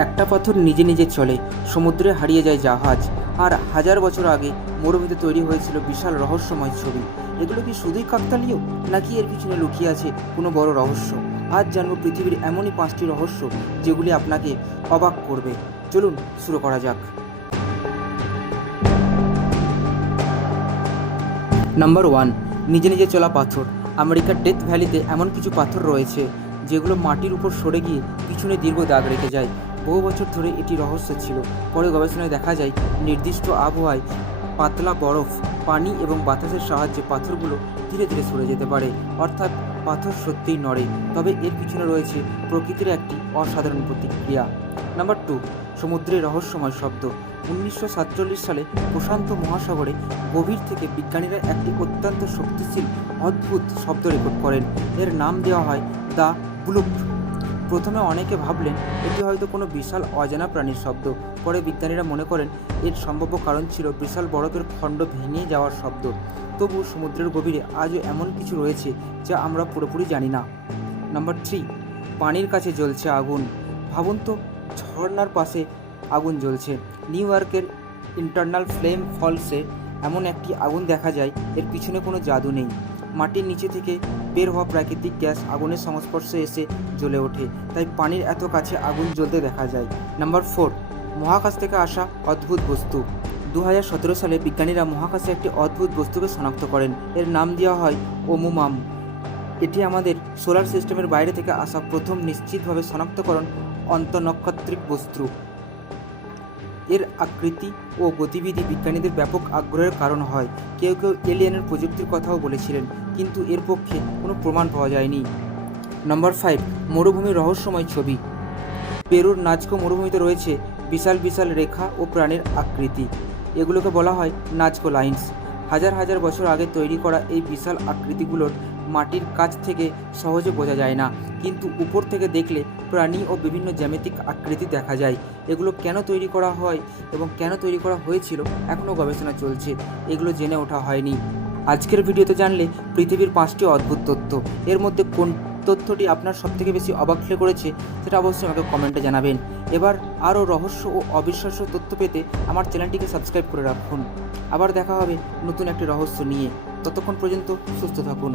একটা পাথর নিজে নিজে চলে, সমুদ্রে হারিয়ে যায় জাহাজ, আর হাজার বছর আগে মরুভূমিতে তৈরি হয়েছিল বিশাল রহস্যময় ছবি। এগুলো কি শুধুই কাকতালীয়, নাকি এর পিছনে লুকিয়ে আছে কোনো বড় রহস্য? আজ জানবো পৃথিবীর এমনই 5টি রহস্য যেগুলি আপনাকে অবাক করবে। চলুন শুরু করা যাক। নাম্বার 1, নিজে নিজে চলা পাথর। আমেরিকার ডেথ ভ্যালিতে এমন কিছু পাথর রয়েছে যেগুলো মাটির উপর সরে গিয়ে পিছনে দীর্ঘ দাগ রেখে যায়। বহু বছর ধরে এটি রহস্য ছিল। পরে গবেষণায় দেখা যায় নির্দিষ্ট আবহাওয়ায় পাতলা বরফ, পানি এবং বাতাসের সাহায্যে পাথরগুলো ধীরে ধীরে সরে যেতে পারে। অর্থাৎ পাথর সত্যিই নড়ে, তবে এর পিছনে রয়েছে প্রকৃতির একটি অসাধারণ প্রতিক্রিয়া। নাম্বার 2, সমুদ্রের রহস্যময় শব্দ। 1947 সালে প্রশান্ত মহাসাগরে গভীর থেকে বিজ্ঞানীরা একটি অত্যন্ত শক্তিশালী অদ্ভুত শব্দ রেকর্ড করেন। এর নাম দেওয়া হয় দ্য ব্লুপ। প্রথমে অনেকে ভাবলেন এটি হয়তো কোনো বিশাল অজানা প্রাণীর শব্দ। পরে বিজ্ঞানীরা মনে করেন এর সম্ভাব্য কারণ ছিল বিশাল বরফের খণ্ড ভেঙে যাওয়ার শব্দ। তবু সমুদ্রের গভীরে আজও এমন কিছু রয়েছে যা আমরা পুরোপুরি জানি না। নাম্বার 3, পানির কাছে জ্বলছে আগুন। ভাবুন তো, ঝর্ণার পাশে আগুন জ্বলছে। নিউ ইয়র্কের ইন্টারনাল ফ্লেম ফলসে এমন একটি আগুন দেখা যায়। এর পিছনে কোনো জাদু নেই, মাটির নিচে থেকে বের হওয়া প্রাকৃতিক গ্যাস আগুনের সংস্পর্শে এসে জ্বলে ওঠে, তাই পানির এত কাছে আগুন জ্বলতে দেখা যায়। নাম্বার 4, মহাকাশ থেকে আসা অদ্ভুত বস্তু। 2017 সালে বিজ্ঞানীরা মহাকাশে একটি অদ্ভুত বস্তুকে শনাক্ত করেন। এর নাম দেওয়া হয় ওমুমাম। এটি আমাদের সোলার সিস্টেমের বাইরে থেকে আসা প্রথম নিশ্চিতভাবে শনাক্তকরণ অন্তঃনক্ষত্রিক বস্তু। এর আকৃতি ও গতিবিধি বিজ্ঞানীদের ব্যাপক আগ্রহের কারণ হয়। কেউ কেউ এলিয়েনের প্রযুক্তির কথাও বলেছিলেন, কিন্তু এর পক্ষে কোনো প্রমাণ পাওয়া যায়নি। নাম্বার 5, মরুভূমির রহস্যময় ছবি। পেরুর নাজকো মরুভূমিতে রয়েছে বিশাল বিশাল রেখা ও প্রাণীর আকৃতি। এগুলোকে বলা হয় নাজকো লাইন্স। হাজার হাজার বছর আগে তৈরি করা এই বিশাল আকৃতিগুলোর মাটির কাছ থেকে সহজে বোঝা যায় না, কিন্তু উপর থেকে দেখলে প্রাণী ও বিভিন্ন জ্যামিতিক আকৃতি দেখা যায়। এগুলো কেন তৈরি করা হয় এবং কেন তৈরি করা হয়েছিল এখনও গবেষণা চলছে, এগুলো জেনে ওঠা হয়নি। আজকের ভিডিওতে জানলে পৃথিবীর 5টি অদ্ভুত তথ্য। এর মধ্যে কোন তথ্যটি আপনার সবথেকে বেশি অবাক করেছে সেটা অবশ্যই আমাকে কমেন্টে জানাবেন। এবার আরও রহস্য ও অবিশ্বাস্য তথ্য পেতে আমার চ্যানেলটিকে সাবস্ক্রাইব করে রাখুন। আবার দেখা হবে নতুন একটি রহস্য নিয়ে। ততক্ষণ পর্যন্ত সুস্থ থাকুন।